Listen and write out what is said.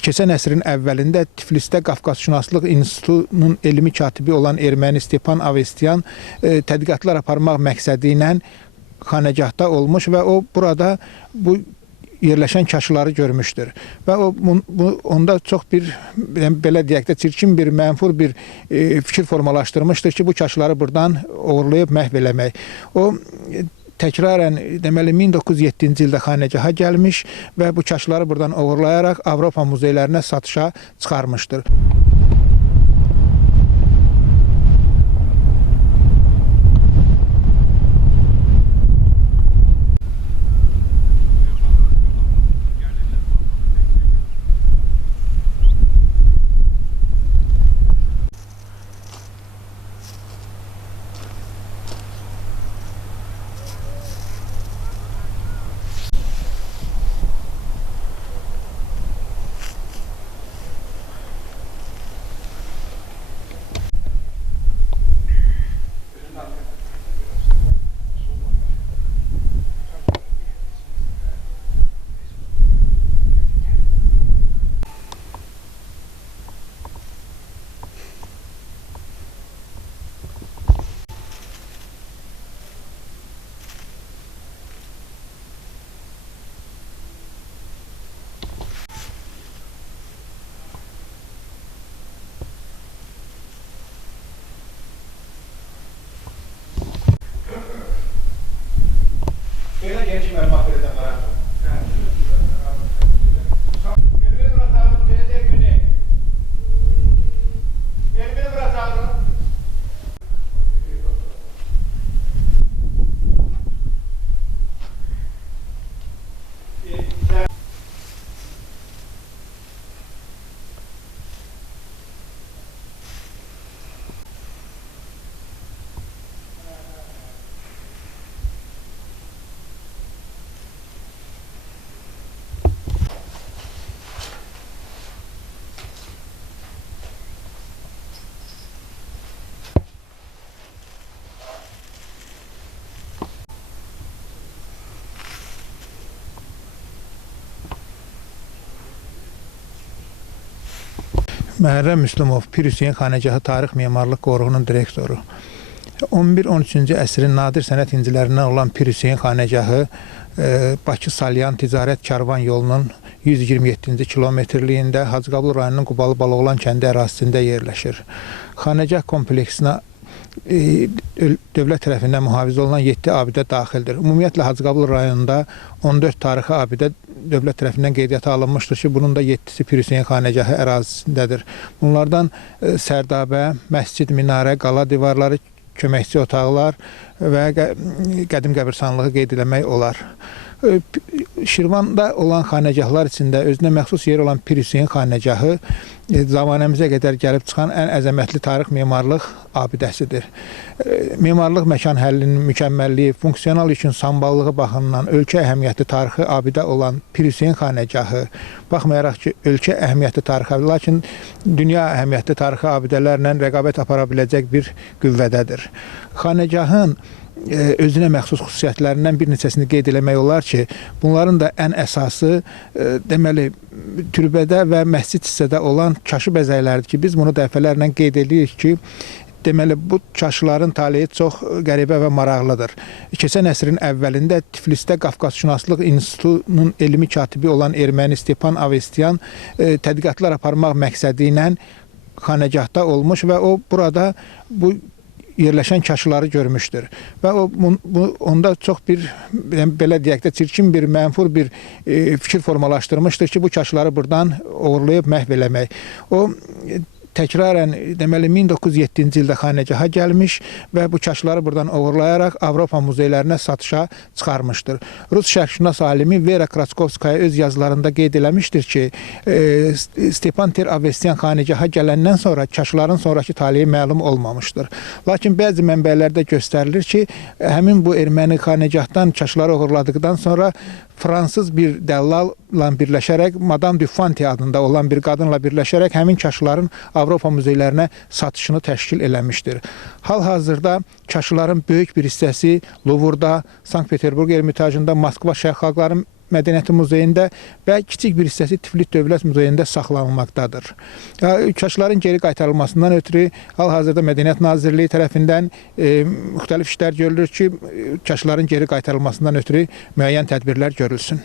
Keçən əsrin əvvəlində Tiflisdə Qafqazşünaslıq İnstitutunun elmi katibi olan erməni Stepan Avestiyan tədqiqatlar aparmaq məqsədi ilə xanəgahda olmuş və o burada bu yerləşən kaşları görmüşdür. Və onda çox bir, belə deyək də, çirkin bir, mənfur bir fikir formalaşdırmışdır ki, bu kaşları buradan uğurlayıb məhv eləmək. O təkrarən, deməli, 1907-ci ildə xanəgaha gəlmiş və bu kaşları buradan uğurlayaraq Avropa muzeylərinə satışa çıxarmışdır. Belə geniş məlumat verəcəm var. Məhərrəm Müslümov, Pir Hüseyin Xanəgahı Tarix Memarlıq Qoruğunun direktoru. 11-13-cü əsrin nadir sənət incilərindən olan Pir Hüseyin Xanəgahı Bakı-Salyan Ticarət Karvan yolunun 127-ci kilometrliyində Hacıqabul rayonunun Qubalı Baloğlan kəndi ərazisində yerləşir. Xanəgah kompleksinə dövlət tərəfindən mühafizə olunan 7 abidə daxildir. Ümumiyyətlə Hacıqabul rayonunda 14 tarixi abidə dövlət tərəfindən qeydiyyata alınmışdır ki, bunun da 7-si Pir Hüseyin Xanəgahı ərazisindədir. Bunlardan Sərdabə, Məscid, Minarə, qala divarları, köməkçi otaqlar və qədim qəbirstanlığı qeyd eləmək olar. Şirvanda olan xanəgahlar içində özünə məxsus yer olan Pir Hüseyin Xanəgahı zamanəmizə qədər gəlib çıxan ən əzəmətli tarix memarlıq abidəsidir. Memarlıq məkan həllinin mükəmməlliyi, funksional üçün samballığı baxımından ölkə əhəmiyyətli tarixi abidə olan Pir Hüseyin Xanəgahı, baxmayaraq ki, ölkə əhəmiyyətli tarixi abidə, lakin dünya əhəmiyyətli tarixi abidələrlə rəqabət apara biləcək bir qüvvədədir. Xanəgahın özünə məxsus xüsusiyyətlərindən bir neçəsini qeyd eləmək olar ki, bunların da ən əsası deməli türbədə və məscid hissədə olan kaşı bəzəkləridir ki, biz bunu dəfələrlə qeyd edirik ki, deməli bu kaşların taleyi çox qəribə və maraqlıdır. Keçən əsrin əvvəlində Tiflisdə Qafqazşünaslıq İnstitutunun elmi katibi olan erməni Stepan Avestiyan tədqiqatlar aparmaq məqsədi ilə xanəgahda olmuş və o burada bu yerləşən kaşları görmüşdür. Və onda çox bir, belə deyək də, çirkin bir, mənfur bir fikir formalaşdırmışdır ki, bu kaşları buradan uğurlayıb məhv eləmək. O təkrarən, deməli, 1907-ci ildə xanəgaha gəlmiş və bu kaşları buradan uğurlayaraq Avropa muzeylərinə satışa çıxarmışdır. Rus şərqşünas alimi Vera Kratskovskaya öz yazılarında qeyd eləmişdir ki, Stepan Avestiyan xanəgaha gələndən sonra kaşların sonraki taleyi məlum olmamışdır. Lakin bəzi mənbələrdə göstərilir ki, həmin bu erməni xanəgahdan kaşları uğurladıqdan sonra fransız bir dəllalla birləşərək, Madame Dufanti adında olan bir qadınla birləşərək həmin kaşların Avropa muzeylərinə satışını təşkil eləmişdir. Hal-hazırda kaşların böyük bir hissəsi Louvre'da, Sankt-Peterburg Ermitajında, Moskva Şərq xalqları Mədəniyyəti Muzeyində və kiçik bir hissəsi Tiflis Dövlət Muzeyində saxlanılmaqdadır. Kaşların geri qaytarılmasından ötürü hal-hazırda Mədəniyyət Nazirliyi tərəfindən müxtəlif işlər görülür ki, kaşların geri qaytarılmasından ötürü müəyyən tədbirlər görülsün.